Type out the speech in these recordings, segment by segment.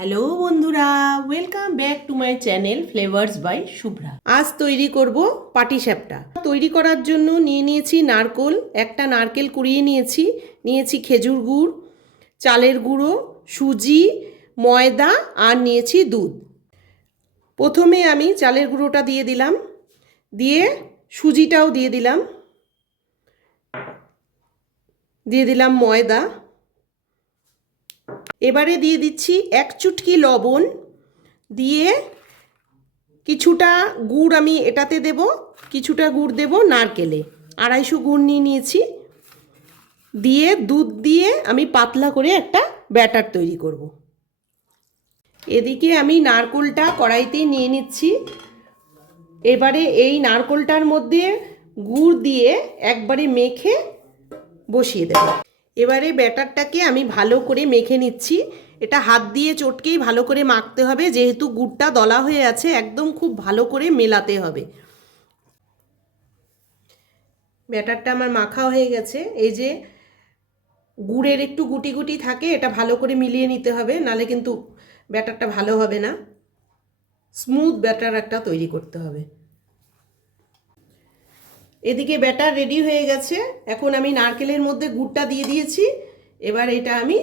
Hello বন্ধুরা, welcome back to my channel Flavours by Shubhra. আজ তৈরি করব পাটিসাপটা। তৈরি করার জন্য নিয়েছি নারকেল, একটা নারকেল কুড়িয়ে নিয়েছি খেজুর গুড়, চালের গুঁড়ো, সুজি, ময়দা আর নিয়েছি দুধ। প্রথমে আমি চালের গুঁড়োটা দিয়ে দিলাম, দিয়ে সুজিটাও দিয়ে দিলাম ময়দা। এবারে দিয়ে দিচ্ছি এক চুটকি লবণ, দিয়ে কিছুটা গুড় আমি এটাতে দেব, কিছুটা গুড় দেব নারকেলে, 250 গুড় নিয়েছি। দিয়ে দুধ দিয়ে আমি পাতলা করে একটা ব্যাটার তৈরি করব। এদিকে আমি নারকেলটা কড়াইতে নিয়ে নিচ্ছি। এবারে এই নারকেলটার মধ্যে গুড় দিয়ে একবারে মেখে বসিয়ে দেব। এবারে ব্যাটারটাকে আমি ভালো করে মেখে নিচ্ছি। এটা হাত দিয়ে চটকেই ভালো করে মাখতে হবে, যেহেতু গুড়টা দলা হয়ে আছে, একদম খুব ভালো করে মেলাতে হবে। ব্যাটারটা আমার মাখা হয়ে গেছে। এই যে গুড়ের একটু গুটি গুটি থাকে, এটা ভালো করে মিলিয়ে নিতে হবে, নালে কিন্তু ব্যাটারটা ভালো হবে না। স্মুথ ব্যাটার একটা তৈরি করতে হবে। এদিকে ব্যাটার রেডি হয়ে গেছে। এখন আমি নারকেলের মধ্যে গুড়টা দিয়ে দিয়েছি। এবার এটা আমি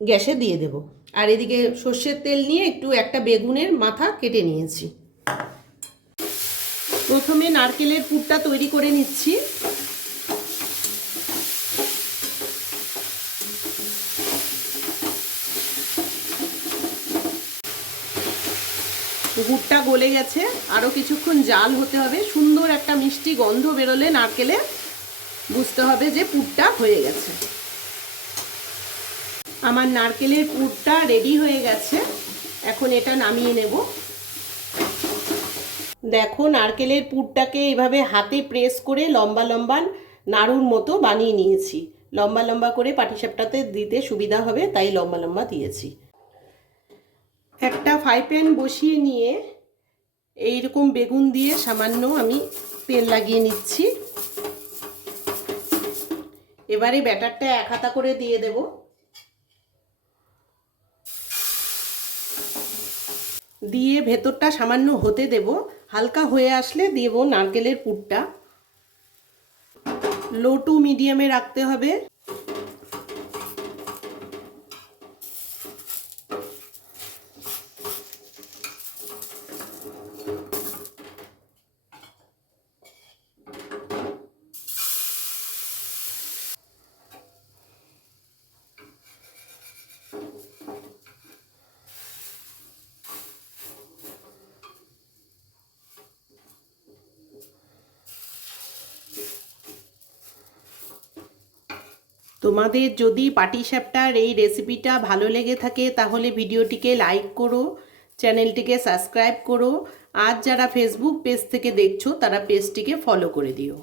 গ্যাসে দিয়ে দেব। আর এদিকে সর্ষের তেল নিয়ে একটা বেগুনের মাথা কেটে নিয়েছি। প্রথমে নারকেলের পুরটা তৈরি করে নিচ্ছি। গুড়টা গলে গেছে, আরও কিছুক্ষণ জাল হতে হবে। সুন্দর একটা মিষ্টি গন্ধ বেরোলে নারকেলে বুঝতে হবে যে পুরটা হয়ে গেছে। আমার নারকেলের পুরটা রেডি হয়ে গেছে। এখন এটা নামিয়ে নেব। দেখো, নারকেলের পুরটাকে এভাবে হাতে প্রেস করে লম্বা লম্বা নাড়ুর মতো বানিয়ে নিয়েছি। লম্বা লম্বা করে পাটিসাপটাতে দিতে সুবিধা হবে, তাই লম্বা লম্বা দিয়েছি। একটা ফ্রাই প্যান বসিয়ে নিয়ে এইরকম বেগুন দিয়ে সামান্য আমি তেল লাগিয়ে নিচ্ছি। এবারে ব্যাটারটা এক হাতা করে দিয়ে দেব। দিয়ে ভেতরটা সামান্য হতে দেব। হালকা হয়ে আসলে দেব নারকেলের পুরটা। লো টু মিডিয়ামে রাখতে হবে। তোমাদের যদি পাটিসাপটার এই রেসিপিটা ভালো লেগে থাকে তাহলে ভিডিওটিকে লাইক করো, চ্যানেলটিকে সাবস্ক্রাইব করো। আর যারা ফেসবুক পেজ থেকে দেখছো তারা পেজটিকে ফলো করে দিও।